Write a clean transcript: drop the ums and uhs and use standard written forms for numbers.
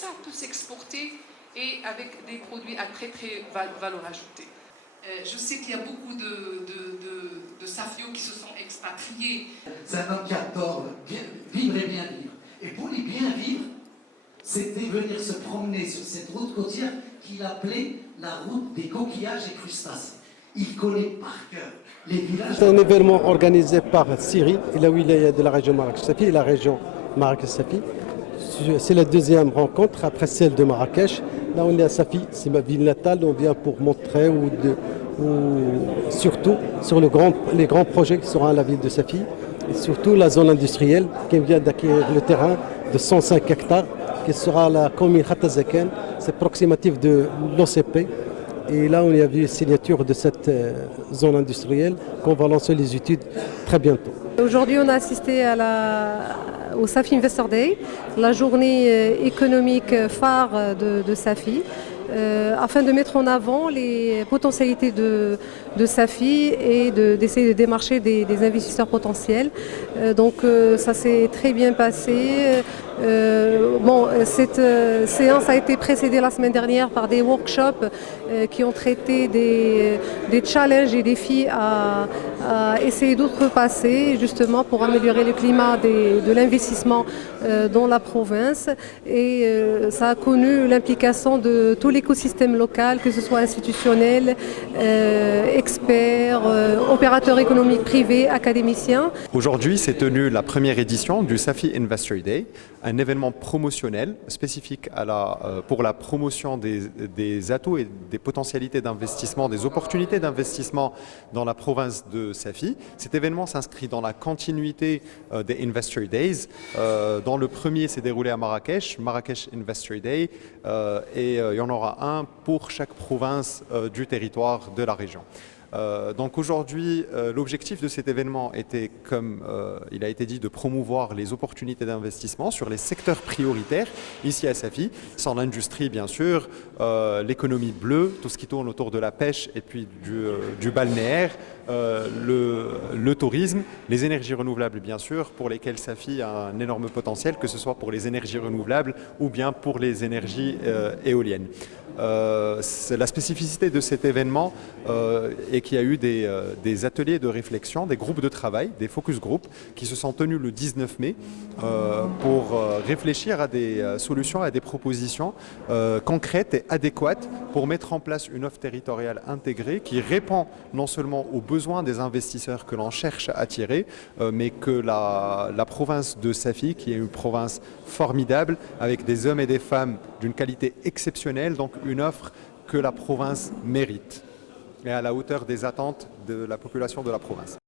ça peut s'exporter et avec des produits à très valeur ajoutée. Je sais qu'il y a beaucoup de Safios qui se sont expatriés. C'est un homme qui adore vivre et bien vivre. Et pour les bien vivre, c'était venir se promener sur cette route côtière qu'il appelait la route des coquillages et crustacés. Il connaît par cœur les villages. C'est un événement organisé par Syrie, la wilaya de la région Marrakech-Safi et la région Marrakech-Safi. C'est la deuxième rencontre après celle de Marrakech. Là, on est à Safi, c'est ma ville natale. On vient pour montrer ou surtout sur les grands projets qui seront à la ville de Safi. Et surtout la zone industrielle qui vient d'acquérir le terrain de 105 hectares qui sera à la commune Khatazaken. C'est approximatif de l'OCP. Et là, on y a vu la signature de cette zone industrielle qu'on va lancer les études très bientôt. Aujourd'hui, on a assisté au Safi Investor Day, la journée économique phare de Safi, afin de mettre en avant les potentialités de Safi et d'essayer de démarcher des investisseurs potentiels. Donc ça s'est très bien passé. Cette séance a été précédée la semaine dernière par des workshops qui ont traité des challenges et défis à essayer d'outrepasser justement pour améliorer le climat de l'investissement dans la province. Et ça a connu l'implication de tout l'écosystème local, que ce soit institutionnel, experts, opérateurs économiques privés, académiciens. Aujourd'hui s'est tenue la première édition du Safi Investor Day, un événement promotionnel spécifique pour la promotion des atouts et des potentialités d'investissement, des opportunités d'investissement dans la province de Safi. Cet événement s'inscrit dans la continuité des Investor Days, dont le premier s'est déroulé à Marrakech Investor Day, et il y en aura un pour chaque province du territoire de la région. Donc aujourd'hui, l'objectif de cet événement était, comme il a été dit, de promouvoir les opportunités d'investissement sur les secteurs prioritaires ici à Safi, sans l'industrie bien sûr, l'économie bleue, tout ce qui tourne autour de la pêche et puis du balnéaire, le tourisme, les énergies renouvelables bien sûr, pour lesquelles Safi a un énorme potentiel, que ce soit pour les énergies renouvelables ou bien pour les énergies éoliennes. La spécificité de cet événement est qu'il y a eu des ateliers de réflexion, des groupes de travail, des focus groups qui se sont tenus le 19 mai pour réfléchir à des solutions, à des propositions concrètes et adéquates pour mettre en place une offre territoriale intégrée qui répond non seulement aux besoins des investisseurs que l'on cherche à attirer, mais que la province de Safi, qui est une province formidable avec des hommes et des femmes d'une qualité exceptionnelle, donc une offre que la province mérite et à la hauteur des attentes de la population de la province.